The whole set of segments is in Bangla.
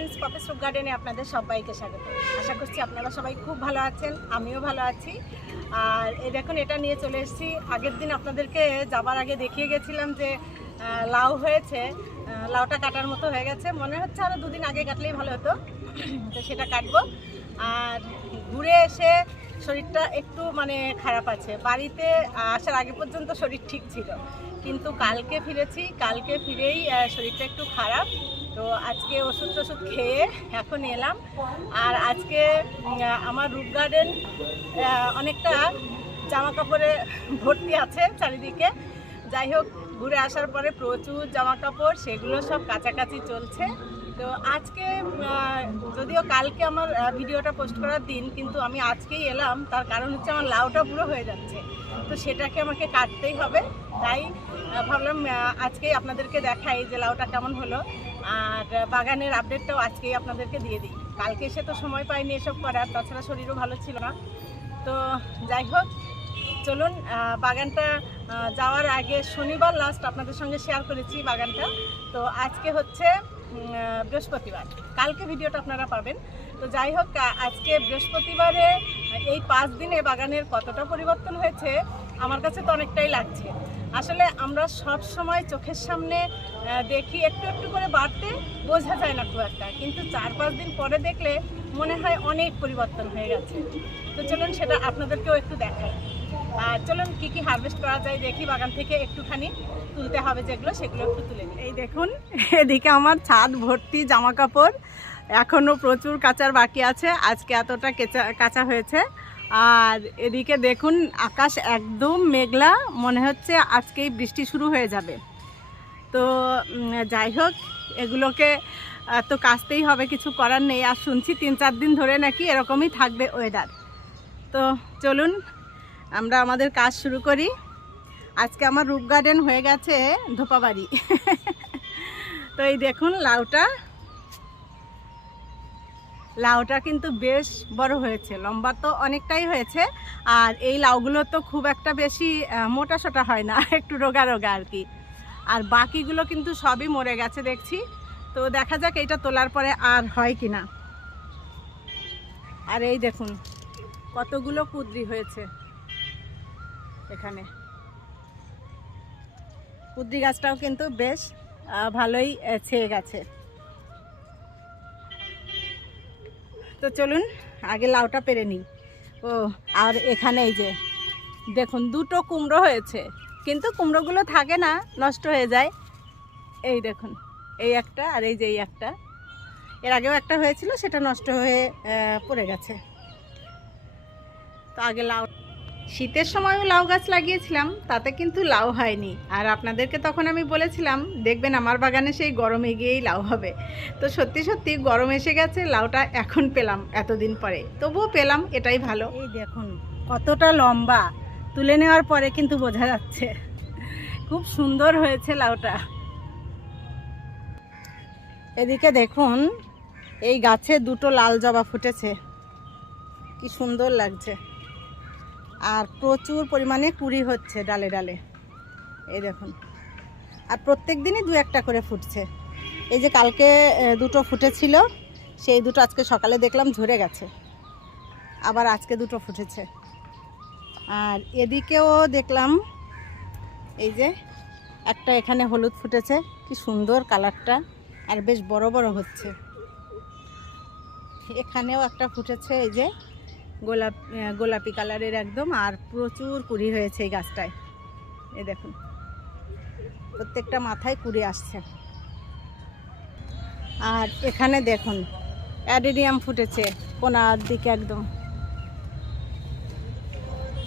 ফ্রেন্ডস পপেস রুক গার্ডেনে আপনাদের সবাইকে স্বাগত। আশা করছি আপনারা সবাই খুব ভালো আছেন, আমিও ভালো আছি। আর এই দেখুন, এটা নিয়ে চলে এসেছি। আগের দিন আপনাদেরকে যাবার আগে দেখিয়ে গেছিলাম যে লাউ হয়েছে। লাউটা কাটার মতো হয়ে গেছে। মনে হচ্ছে আরও দুদিন আগে কাটলেই ভালো হতো। তো সেটা কাটবো। আর ঘুরে এসে শরীরটা একটু মানে খারাপ আছে। বাড়িতে আসার আগে পর্যন্ত শরীর ঠিক ছিল। কিন্তু কালকে ফিরেছি। কালকে ফিরেই শরীরটা একটু খারাপ। তো আজকে ওষুধ টষুধ খেয়ে এখন এলাম। আর আজকে আমার রুট গার্ডেন অনেকটা জামা কাপড়ে ভর্তি আছে চারিদিকে। যাই হোক, ঘুরে আসার পরে প্রচুর জামা কাপড় সেগুলো সব কাছাকাছি চলছে। তো আজকে যদিও কালকে আমার ভিডিওটা পোস্ট করার দিন, কিন্তু আমি আজকেই এলাম। তার কারণ হচ্ছে আমার লাউটা পুরো হয়ে যাচ্ছে। তো সেটাকে আমাকে কাটতেই হবে। তাই ভাবলাম আজকেই আপনাদেরকে দেখাই যে লাউটা কেমন হলো। আর বাগানের আপডেটটাও আজকেই আপনাদেরকে দিয়ে দিই। কালকে এসে তো সময় পাইনি এসব করার, তাছাড়া শরীরও ভালো ছিল না। তো যাই হোক, চলুন বাগানটা যাওয়ার আগে শনিবার লাস্ট আপনাদের সঙ্গে শেয়ার করেছি বাগানটা। তো আজকে হচ্ছে বৃহস্পতিবার। কালকে ভিডিওটা আপনারা পাবেন। তো যাই হোক আজকে বৃহস্পতিবারে এই পাঁচ দিনে বাগানের কতটা পরিবর্তন হয়েছে, আমার কাছে তো অনেকটাই লাগছে। আসলে আমরা সব সময় চোখের সামনে দেখি, একটু একটু করে বাড়তে বোঝা যায় না খুব একটা। কিন্তু চার পাঁচ দিন পরে দেখলে মনে হয় অনেক পরিবর্তন হয়ে গেছে। তো চলুন সেটা আপনাদেরকেও একটু দেখাই। আর চলুন কি কি হারভেস্ট করা যায় দেখি, বাগান থেকে একটুখানি তুলতে হবে যেগুলো, সেগুলো একটু তুলে নিই। এই দেখুন, এদিকে আমার ছাদ ভর্তি জামা কাপড় এখনও প্রচুর কাচার বাকি আছে। আজকে এতটা কেচা কাঁচা হয়েছে। আর এদিকে দেখুন, আকাশ একদম মেঘলা, মনে হচ্ছে আজকেই বৃষ্টি শুরু হয়ে যাবে। তো যাই হোক, এগুলোকে তো কাচতেই হবে, কিছু করার নেই। আর শুনছি তিন চার দিন ধরে নাকি এরকমই থাকবে ওয়েদার তো, চলুন, আমরা আমাদের কাজ শুরু করি। আজকে আমার রূপ গার্ডেন হয়ে গেছে ধোপাবাড়ি। তো এই দেখুন, লাউটা লাউটা কিন্তু বেশ বড় হয়েছে, লম্বা তো অনেকটাই হয়েছে। আর এই লাউগুলো তো খুব একটা বেশি মোটা সোটা হয় না, একটু রোগা রোগা আর কি। আর বাকিগুলো কিন্তু সবই মরে গেছে দেখছি। তো দেখা যাক এটা তোলার পরে আর হয় কি না আর এই দেখুন, কতগুলো কুদ্রি হয়েছে এখানে। কুদ্রি গাছটাও কিন্তু বেশ ভালোই ছেয়ে গেছে। তো চলুন, আগে লাউটা পেরে নিই। ও, আর এখানে এই যে, দেখুন, দুটো কুমড়ো হয়েছে। কিন্তু কুমড়োগুলো থাকে না, নষ্ট হয়ে যায়। এই দেখুন, এই একটা আর এই যে এই একটা। এর আগেও একটা হয়েছিল, সেটা নষ্ট হয়ে পড়ে গেছে। তো আগে লাউ শীতের সময়ও লাউ গাছ লাগিয়েছিলাম, তাতে কিন্তু লাউ হয়নি। আর আপনাদেরকে তখন আমি বলেছিলাম, দেখবেন আমার বাগানে সেই গরমে গিয়েই লাউ হবে। তো সত্যি সত্যি গরম এসে গেছে, লাউটা এখন পেলাম এতদিন পরে। তবুও পেলাম, এটাই ভালো। এই দেখুন, কতটা লম্বা। তুলে নেওয়ার পরে কিন্তু বোঝা যাচ্ছে। খুব সুন্দর হয়েছে লাউটা। এদিকে দেখুন, এই গাছে দুটো লাল জবা ফুটেছে। কি সুন্দর লাগছে। আর প্রচুর পরিমাণে কুড়ি হচ্ছে ডালে ডালে। এই দেখুন। আর প্রত্যেক দিনই দু একটা করে ফুটছে। এই যে কালকে দুটো ফুটেছিল, সেই দুটো আজকে সকালে দেখলাম ঝরে গেছে। আবার আজকে দুটো ফুটেছে। আর এদিকেও দেখলাম, এই যে একটা এখানে হলুদ ফুটেছে, কি সুন্দর কালারটা, আর বেশ বড় বড় হচ্ছে। এখানেও একটা ফুটেছে, এই যে গোলাপ গোলাপি কালারের একদম, আর প্রচুর কুড়ি হয়েছে এই গাছটায়। এই দেখুন, প্রত্যেকটা মাথায় কুড়ি আসছে। আর এখানে দেখুন অ্যাডেনিয়াম ফুটেছে, কোনার দিকে একদম।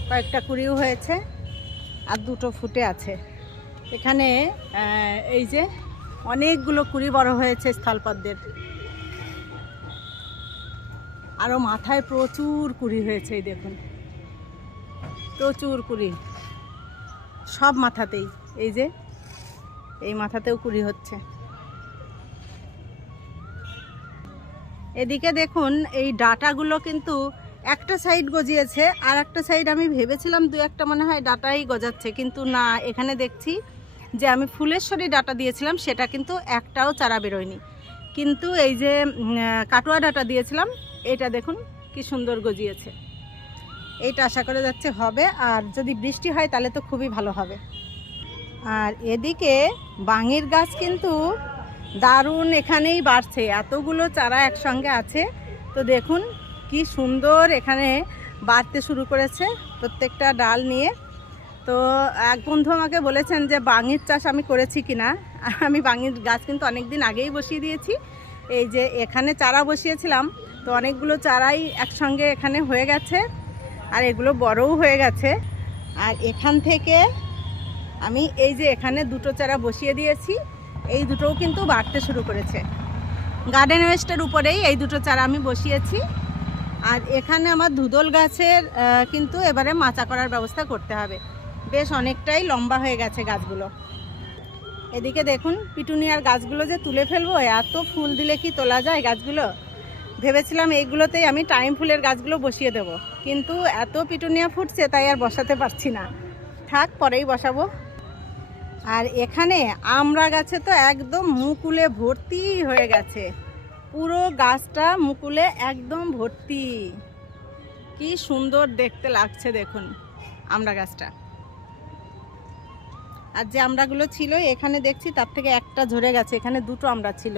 কয়েকটা কুড়িও হয়েছে, আর দুটো ফুটে আছে। এখানে এই যে অনেকগুলো কুড়ি বড় হয়েছে স্থলপদ্মের। আরও মাথায় প্রচুর কুড়ি হয়েছে দেখুন। প্রচুর কুড়ি। সব মাথাতেই। এই যে, এই মাথাতেও কুড়ি হচ্ছে। এদিকে দেখুন, এই ডাটাগুলো কিন্তু একটা সাইড গজিয়েছে, আর একটা সাইড আমি ভেবেছিলাম দু একটা মনে হয় ডাটাই গজাচ্ছে, কিন্তু না, এখানে দেখছি যে আমি ফুলেশ্বরী ডাটা দিয়েছিলাম, সেটা কিন্তু একটাও চারা বেরোয়নি। কিন্তু এই যে কাটোয়া ডাটা দিয়েছিলাম, এটা দেখুন কি সুন্দর গজিয়েছে। এইটা আশা করে যাচ্ছে হবে, আর যদি বৃষ্টি হয় তাহলে তো খুবই ভালো হবে। আর এদিকে বাঙির গাছ কিন্তু দারুণ এখানেই বাড়ছে, এতগুলো চারা একসঙ্গে আছে। তো দেখুন কি সুন্দর এখানে বাড়তে শুরু করেছে প্রত্যেকটা ডাল নিয়ে। তো এক বন্ধু আমাকে বলেছেন যে বাঙির চাষ আমি করেছি কিনা। আমি বাঙির গাছ কিন্তু অনেক দিন আগেই বসিয়ে দিয়েছি। এই যে এখানে চারা বসিয়েছিলাম, তো অনেকগুলো চারাই একসঙ্গে এখানে হয়ে গেছে, আর এগুলো বড়ও হয়ে গেছে। আর এখান থেকে আমি এই যে এখানে দুটো চারা বসিয়ে দিয়েছি, এই দুটোও কিন্তু বাড়তে শুরু করেছে। গার্ডেন ওয়েস্টের উপরেই এই দুটো চারা আমি বসিয়েছি। আর এখানে আমার ধুদল গাছের কিন্তু এবারে মাচা করার ব্যবস্থা করতে হবে। বেশ অনেকটাই লম্বা হয়ে গেছে গাছগুলো। এদিকে দেখুন, পিটুনিয়ার গাছগুলো যে তুলে ফেলব, এত ফুল দিলে কি তোলা যায় গাছগুলো? ভেবেছিলাম এইগুলোতেই আমি টাইম ফুলের গাছগুলো বসিয়ে দেব, কিন্তু এত পিটুনিয়া ফুটছে তাই আর বসাতে পারছি না। থাক, পরেই বসাবো। আর এখানে আমরা গাছে তো একদম মুকুলে ভর্তি হয়ে গেছে। পুরো গাছটা মুকুলে একদম ভর্তি। কি সুন্দর দেখতে লাগছে, দেখুন, আমরা গাছটা। আর যে আমড়াগুলো ছিল, এখানে দেখছি তার থেকে একটা ঝরে গেছে, এখানে দুটো আমড়া ছিল।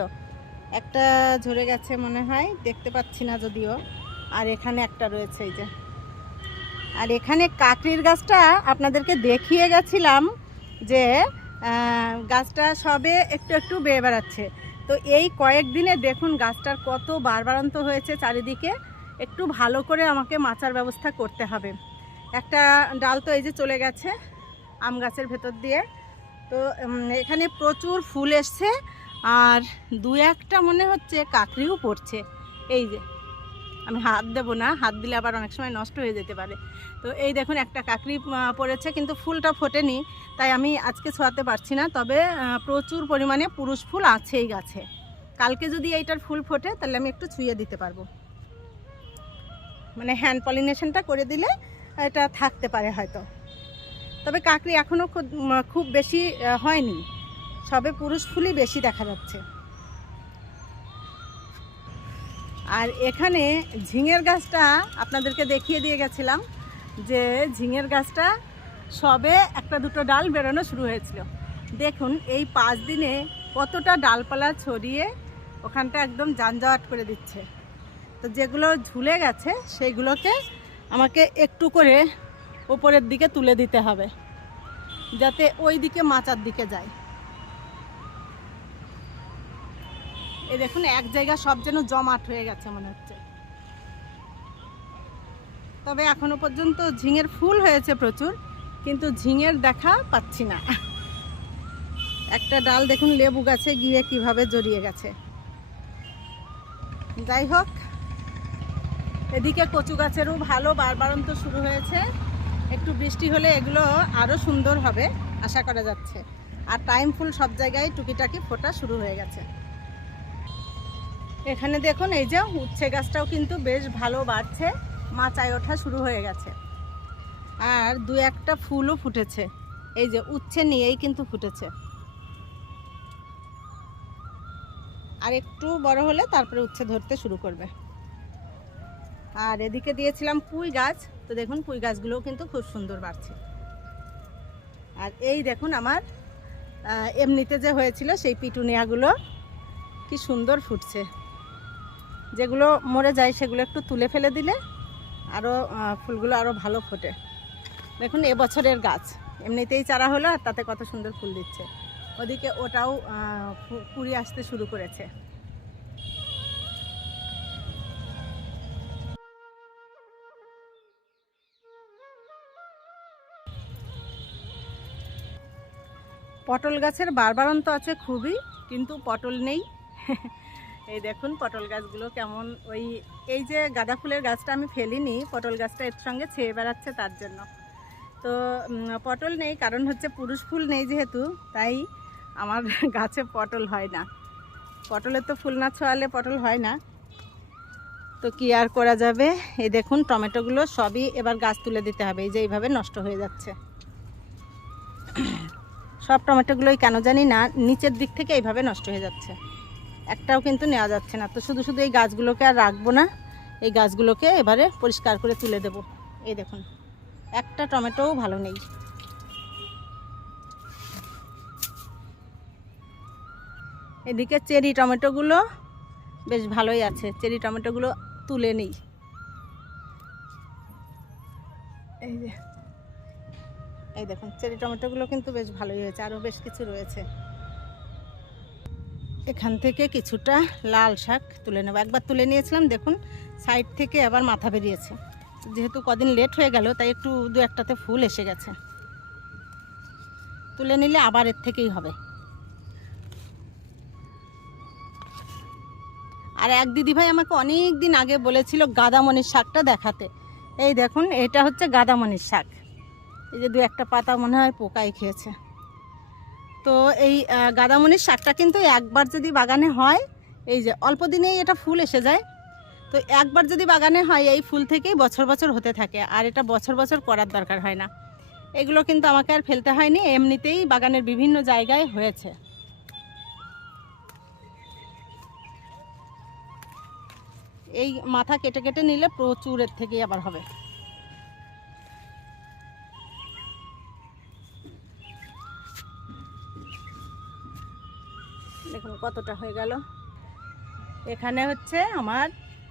একটা ঝরে গেছে মনে হয়, দেখতে পাচ্ছি না যদিও। আর এখানে একটা রয়েছে এই যে। আর এখানে কাকরির গাছটা আপনাদেরকে দেখিয়ে গেছিলাম যে গাছটা সবে একটু একটু বেড়ে বেড়াচ্ছে। তো এই কয়েকদিনে দেখুন গাছটার কত বারবারান্ত হয়েছে চারিদিকে। একটু ভালো করে আমাকে মাচার ব্যবস্থা করতে হবে। একটা ডাল তো এই যে চলে গেছে। আম গাছের ভেতর দিয়ে। তো এখানে প্রচুর ফুল এসছে আর দু একটা মনে হচ্ছে কাকড়িও পড়ছে। এই যে, আমি হাত দেবো না, হাত দিলে আবার অনেক সময় নষ্ট হয়ে যেতে পারে। তো এই দেখুন একটা কাকড়ি পড়েছে কিন্তু ফুলটা ফোটেনি, তাই আমি আজকে ছোঁয়াতে পারছি না। তবে প্রচুর পরিমাণে পুরুষ ফুল আছে এই গাছে। কালকে যদি এইটার ফুল ফোটে, তাহলে আমি একটু ছুঁয়ে দিতে পারব। মানে হ্যান্ড পলিনেশনটা করে দিলে এটা থাকতে পারে হয়তো। তবে কাকড়ি এখনও খুব বেশি হয়নি। সবে পুরুষ ফুলই বেশি দেখা যাচ্ছে। আর এখানে ঝিঙের গাছটা আপনাদেরকে দেখিয়ে দিয়ে গেছিলাম যে ঝিঙের গাছটা সবে একটা দুটো ডাল বেরোনো শুরু হয়েছিল। দেখুন, এই পাঁচ দিনে কতটা ডালপালা ছড়িয়ে ওখানটা একদম যানজট করে দিচ্ছে। তো যেগুলো ঝুলে গেছে, সেইগুলোকে আমাকে একটু করে ওপরের দিকে তুলে দিতে হবে, যাতে ওই দিকে মাচার দিকে যায়। এই দেখুন, এক জায়গা সব যেন জমাট হয়ে গেছে মনে হচ্ছে। তবে এখনও পর্যন্ত ঝিঙের ফুল হয়েছে প্রচুর, কিন্তু ঝিঙের দেখা পাচ্ছি না। একটা ডাল দেখুন, লেবু গাছে গিয়ে কীভাবে জড়িয়ে গেছে। যাই হোক, এদিকে কচু গাছেরও ভালো বারবারন্ত শুরু হয়েছে। একটু বৃষ্টি হলে এগুলো আরও সুন্দর হবে, আশা করা যাচ্ছে। আর টাইম ফুল সব জায়গায় টুকিটাকি ফোটা শুরু হয়ে গেছে। এখানে দেখুন, এই যে উচ্ছে গাছটাও কিন্তু বেশ ভালো বাড়ছে, মাচায় ওঠা শুরু হয়ে গেছে। আর দু একটা ফুলও ফুটেছে, এই যে উচ্ছে নিয়েই কিন্তু ফুটেছে। আর একটু বড় হলে তারপরে উচ্ছে ধরতে শুরু করবে। আর এদিকে দিয়েছিলাম পুঁই গাছ। তো দেখুন, পুঁই গাছগুলোও কিন্তু খুব সুন্দর বাড়ছে। আর এই দেখুন আমার এমনিতে যে হয়েছিল সেই পিটুনিয়াগুলো, কি সুন্দর ফুটছে। যেগুলো মরে যায় সেগুলো একটু তুলে ফেলে দিলে আরও ফুলগুলো আরও ভালো ফোটে। দেখুন, এবছরের গাছ। এমনিতেই চারা হলো আর তাতে কত সুন্দর ফুল দিচ্ছে। ওদিকে ওটাও কুড়ি আসতে শুরু করেছে। পটল গাছের বারবারন্ত আছে খুবই, কিন্তু পটল নেই। এই দেখুন পটল গাছগুলো কেমন। ওই, এই যে গাঁদা ফুলের গাছটা আমি ফেলিনি, পটল গাছটা এর সঙ্গে ছেয়ে বেড়াচ্ছে তার জন্য। তো পটল নেই, কারণ হচ্ছে পুরুষ ফুল নেই যেহেতু, তাই আমার গাছে পটল হয় না। পটলের তো ফুল না ছোঁয়ালে পটল হয় না। তো কি আর করা যাবে? এই দেখুন টমেটোগুলো সবই এবার গাছ তুলে দিতে হবে, এই যে এইভাবে নষ্ট হয়ে যাচ্ছে। সব টমেটোগুলোই কেন জানি না, নিচের দিক থেকে এইভাবে নষ্ট হয়ে যাচ্ছে। একটাও কিন্তু নেওয়া যাচ্ছে না। তো শুধু শুধু এই গাছগুলোকে আর রাখব না, এই গাছগুলোকে এবারে পরিষ্কার করে তুলে দেব। এই দেখুন, একটা টমেটোও ভালো নেই। এদিকে চেরি টমেটোগুলো বেশ ভালোই আছে। চেরি টমেটোগুলো তুলে নিই। এই যে এই দেখুন, চেরি টমেটোগুলো কিন্তু বেশ ভালোই হয়েছে, আরও বেশ কিছু রয়েছে। এখান থেকে কিছুটা লাল শাক তুলে নেব। একবার তুলে নিয়েছিলাম, দেখুন, সাইড থেকে আবার মাথা বেরিয়েছে। যেহেতু কদিন লেট হয়ে গেল, তাই একটু দু একটাতে ফুল এসে গেছে। তুলে নিলে আবার এর থেকেই হবে। আর এক দিদিভাই আমাকে অনেক দিন আগে বলেছিল গাদামনির শাকটা দেখাতে। এই দেখুন, এটা হচ্ছে গাদামনির শাক। এই যে দু একটা পাতা মনে হয় পোকাই খেয়েছে। তো এই গাদামনির শাকটা কিন্তু একবার যদি বাগানে হয়, এই যে অল্প দিনেই এটা ফুল এসে যায়। তো একবার যদি বাগানে হয়, এই ফুল থেকেই বছর বছর হতে থাকে, আর এটা বছর বছর করার দরকার হয় না। এগুলো কিন্তু আমাকে আর ফেলতে হয়নি, এমনিতেই বাগানের বিভিন্ন জায়গায় হয়েছে। এই মাথা কেটে কেটে নিলে প্রচুর এর থেকেই আবার হবে। দেখুন কতটা হয়ে গেল। এখানে হচ্ছে আমার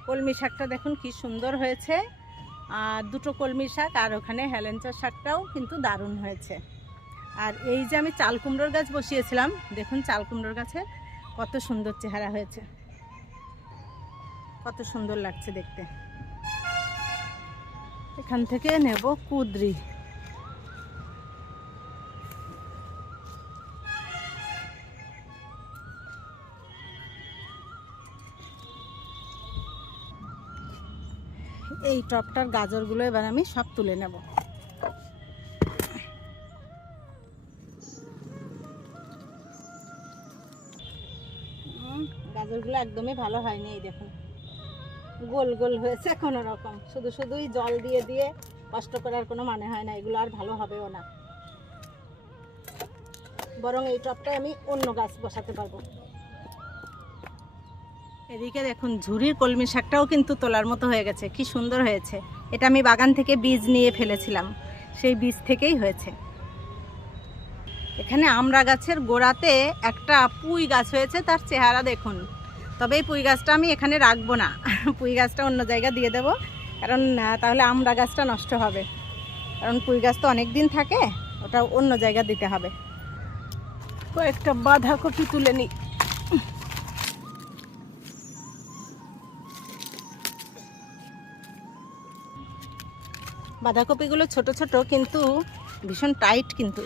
কলমি শাকটা দেখুন কি সুন্দর হয়েছে। আর দুটো কলমি শাক আর ওখানে হেলেঞ্চার শাকটাও কিন্তু দারুণ হয়েছে। আর এই যে আমি চাল কুমড়োর গাছ বসিয়েছিলাম, দেখুন চাল কুমড়োর গাছে কত সুন্দর চেহারা হয়েছে। কত সুন্দর লাগছে দেখতে। এখান থেকে নেব কুদ্রি। এই টপটার গাজরগুলো এবার আমি সব তুলে নেব। গাজরগুলো একদমই ভালো হয়নি, এই দেখুন। গোল গোল হয়েছে কোনো রকম। শুধু শুধুই জল দিয়ে দিয়ে কষ্ট করার কোনো মানে হয় না, এগুলো আর ভালো হবেও না। বরং এই টপটায় আমি অন্য গাছ বসাতে পারব। এদিকে দেখুন ঝুরির কলমি শাকটাও কিন্তু তোলার মতো হয়ে গেছে। কি সুন্দর হয়েছে। এটা আমি বাগান থেকে বীজ নিয়ে ফেলেছিলাম। সেই বীজ থেকেই হয়েছে। এখানে আমরা গাছের গোড়াতে একটা পুঁই গাছ হয়েছে, তার চেহারা দেখুন। তবে এই পুঁই গাছটা আমি এখানে রাখব না। পুঁই গাছটা অন্য জায়গা দিয়ে দেবো। কারণ তাহলে আমরা গাছটা নষ্ট হবে। কারণ পুঁই গাছ তো অনেক দিন থাকে, ওটা অন্য জায়গা দিতে হবে। কয়েকটা বাঁধাকপি তুলে নিই বাঁধাকপিগুলো ছোট ছোট, কিন্তু ভীষণ টাইট কিন্তু।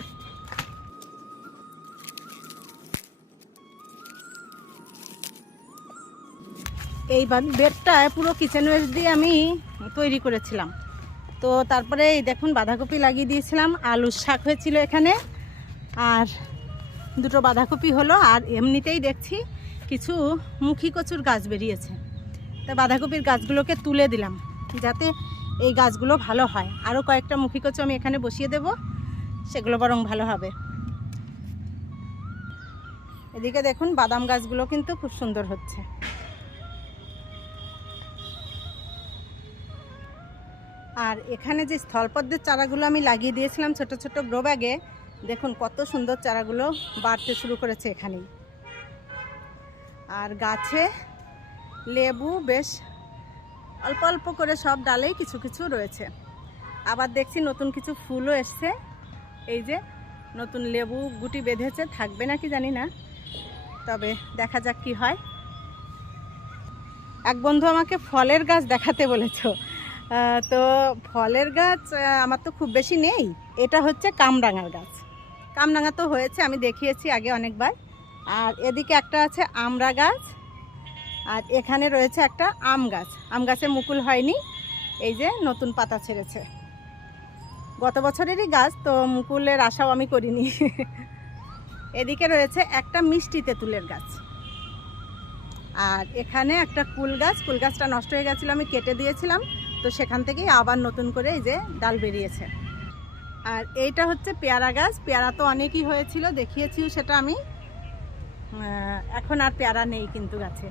এই বেডটা পুরো কিচেন ওয়েস্ট দিয়ে আমি তৈরি করেছিলাম। তো তারপরে এই দেখুন বাঁধাকপি লাগিয়ে দিয়েছিলাম, আলুর শাক হয়েছিল এখানে, আর দুটো বাঁধাকপি হলো, আর এমনিতেই দেখছি কিছু মুখী কচুর গাছ বেরিয়েছে। তা বাঁধাকপির গাছগুলোকে তুলে দিলাম, যাতে এই গাছগুলো ভালো হয়। আরও কয়েকটা মুখী কচু আমি এখানে বসিয়ে দেব, সেগুলো বরং ভালো হবে। এদিকে দেখুন, বাদাম গাছগুলো কিন্তু খুব সুন্দর হচ্ছে। আর এখানে যে স্থলপদ্মের চারাগুলো আমি লাগিয়ে দিয়েছিলাম ছোট ছোট গ্রো ব্যাগে দেখুন কত সুন্দর চারাগুলো বাড়তে শুরু করেছে এখানেই। আর গাছে লেবু বেশ অল্প অল্প করে সব ডালেই কিছু কিছু রয়েছে। আবার দেখছি নতুন কিছু ফুলও এসছে। এই যে নতুন লেবু গুটি বেঁধেছে, থাকবে নাকি জানি না। তবে দেখা যাক কি হয়। এক বন্ধু আমাকে ফলের গাছ দেখাতে বলেছ। তো ফলের গাছ আমার তো খুব বেশি নেই। এটা হচ্ছে কামরাঙার গাছ। কামরাঙা তো হয়েছে, আমি দেখিয়েছি আগে অনেকবার। আর এদিকে একটা আছে আমড়া গাছ। আর এখানে রয়েছে একটা আম গাছ। আম গাছে মুকুল হয়নি, এই যে নতুন পাতা ছেড়েছে। গত বছরেরই গাছ, তো মুকুলের আশাও আমি করিনি। এদিকে রয়েছে একটা মিষ্টি তেঁতুলের গাছ। আর এখানে একটা কুল গাছ, কুল গাছটা নষ্ট হয়ে গেছিল, আমি কেটে দিয়েছিলাম, তো সেখান থেকেই আবার নতুন করে এই যে ডাল বেরিয়েছে। আর এইটা হচ্ছে পেয়ারা গাছ, পেয়ারা তো অনেকই হয়েছিল দেখিয়েছিও সেটা আমি। এখন আর পেয়ারা নেই কিন্তু গাছে।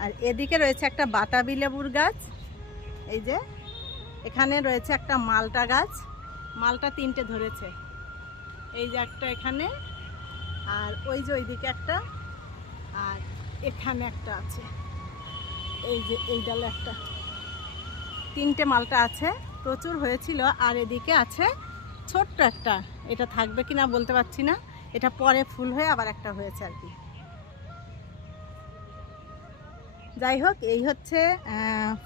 আর এদিকে রয়েছে একটা বাতাবি লেবুর গাছ। এই যে, এখানে রয়েছে একটা মালটা গাছ। মালটা তিনটে ধরেছে। এই যে একটা এখানে, আর ওই যে ওইদিকে একটা, আর এখানে একটা আছে। এই যে, এই ডালে একটা। তিনটে মালটা আছে, প্রচুর হয়েছিল। আর এদিকে আছে ছোট্ট একটা। এটা থাকবে কি না বলতে পারছি না। এটা পরে ফুল হয়ে আবার একটা হয়েছে আর কি। যাই হোক এই হচ্ছে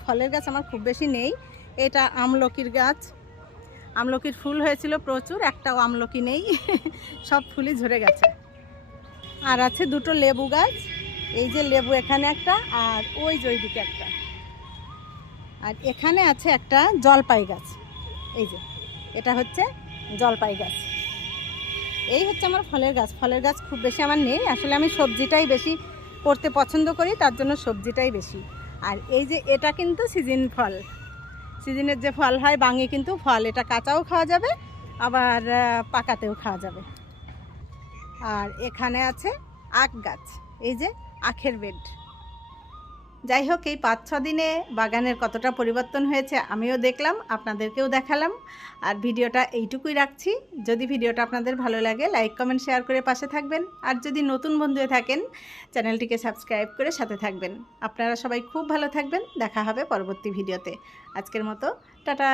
ফলের গাছ আমার খুব বেশি নেই। এটা আমলকির গাছ। আমলকির ফুল হয়েছিল প্রচুর, একটাও আমলকি নেই। সব ফুলই ঝরে গেছে। আর আছে দুটো লেবু গাছ। এই যে লেবু এখানে একটা, আর ওই জৈবিক একটা। আর এখানে আছে একটা জলপাই গাছ। এই যে, এটা হচ্ছে জলপাই গাছ। এই হচ্ছে আমার ফলের গাছ। ফলের গাছ খুব বেশি আমার নেই। আসলে আমি সবজিটাই বেশি করতে পছন্দ করি, তার জন্য সবজিটাই বেশি। আর এই যে এটা কিন্তু সিজন ফল। সিজনের যে ফল হয়, বাঙে কিন্তু ফল। এটা কাঁচাও খাওয়া যাবে, আবার পাকাতেও খাওয়া যাবে। আর এখানে আছে আখ গাছ। এই যে আখের বেড। যাই হোক এই পাঁচ ছ দিনে বাগানের কতটা পরিবর্তন হয়েছে আমিও দেখলাম, আপনাদেরকেও দেখালাম। আর ভিডিওটা এইটুকুই রাখছি। যদি ভিডিওটা আপনাদের ভালো লাগে, লাইক, কমেন্ট, শেয়ার করে পাশে থাকবেন। আর যদি নতুন বন্ধু থাকেন, চ্যানেলটিকে সাবস্ক্রাইব করে সাথে থাকবেন। আপনারা সবাই খুব ভালো থাকবেন। দেখা হবে পরবর্তী ভিডিওতে। আজকের মতো, টাটা!